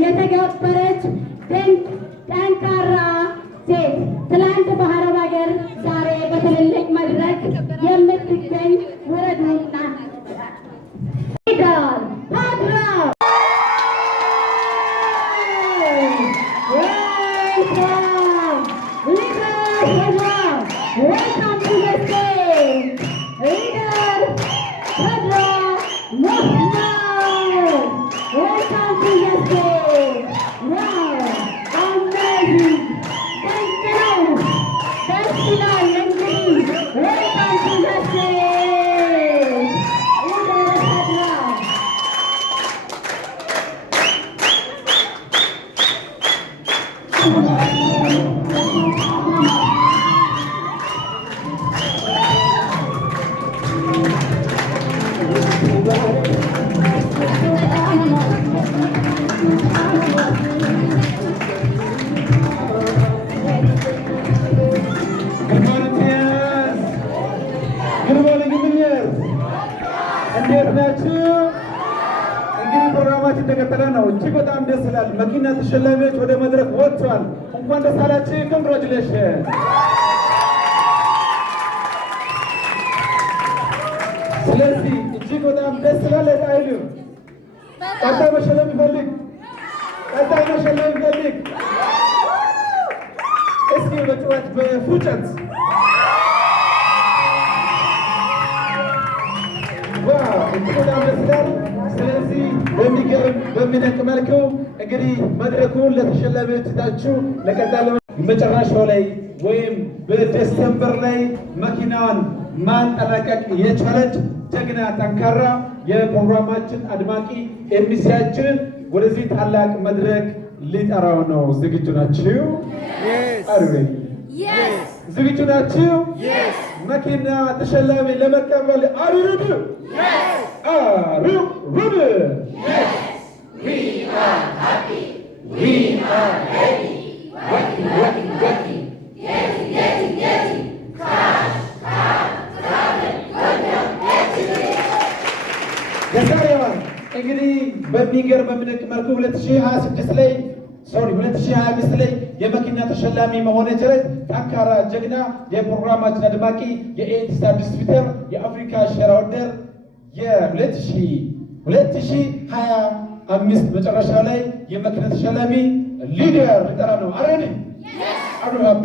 የተገበረች ጠንካራ ሴት ትላንት በአረብ ሀገር ዛሬ በትልልቅ መድረክ የምትገኝ ውረዱና ዳር ፓትራ Welcome to the stage, Leader Pedro Mohammed. Welcome to the stage. Wow, amazing. Thank you. Festival Lengri. Welcome to the stage, Leader Pedro. እንዴት ናችሁ? እንግዲህ ፕሮግራማችን እንደቀጠለ ነው። እጅግ በጣም ደስ ይላል። መኪና ተሸላሚዎች ወደ መድረክ ወጥቷል። እንኳን ደስ አላችሁ። ኮንግራቹሌሽን። ስለዚህ እጅግ በጣም ደስ ይላል አይሉ? ቀጣይ መሸለም ይፈልግ እስኪ በጭዋት በፉጨት በጣም ደስ ይላል። ስለዚህ በሚገርም በሚደንቅ መልኩ እንግዲህ መድረኩን ለተሸላሚዎች ትታችሁ ለቀጣይ መጨረሻው ላይ ወይም በዲሴምበር ላይ መኪናዋን ማጠናቀቅ የቻለች ጀግና ጠንካራ የፕሮግራማችን አድማቂ ኤምሲያችን ወደዚህ ታላቅ መድረክ ሊጠራው ነው። ዝግጁ ናችሁ? ዝግጁ ናችሁ? መኪና ተሸላሚ ለመቀበል አሪሩድ የዛሬዋን እንግዲህ በሚገርም በሚደንቅ መልኩ 2026 ላይ 2025 ላይ የመኪና ተሸላሚ መሆን የቻለች ጠንካራ ጀግና የፕሮግራማችን አድማቂ የኤቲስታር ዲስትሪቢዩተር የአፍሪካ ሼር ሆልደር የ2025 መጨረሻ ላይ የመኪና ተሸላሚ ሊደር ሊጠራ ነው። አረኒ አብዱልሀብ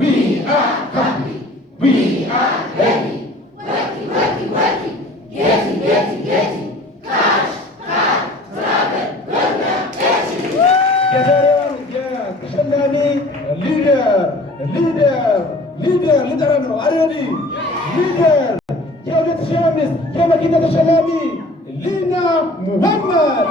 We are happy. We are ready. Working. Getting. Cash, car, travel, program, action. የዛሬውን የተሸላሚ ሊደር ሊጠራ ነው። አረኒ ሊደር የ2025 የመኪና ተሸላሚ ሊና ሙሐመድ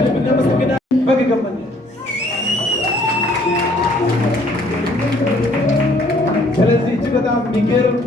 ከልብ እናመሰግናለን። በገገመን ስለዚህ እጅግ በጣም የሚገርም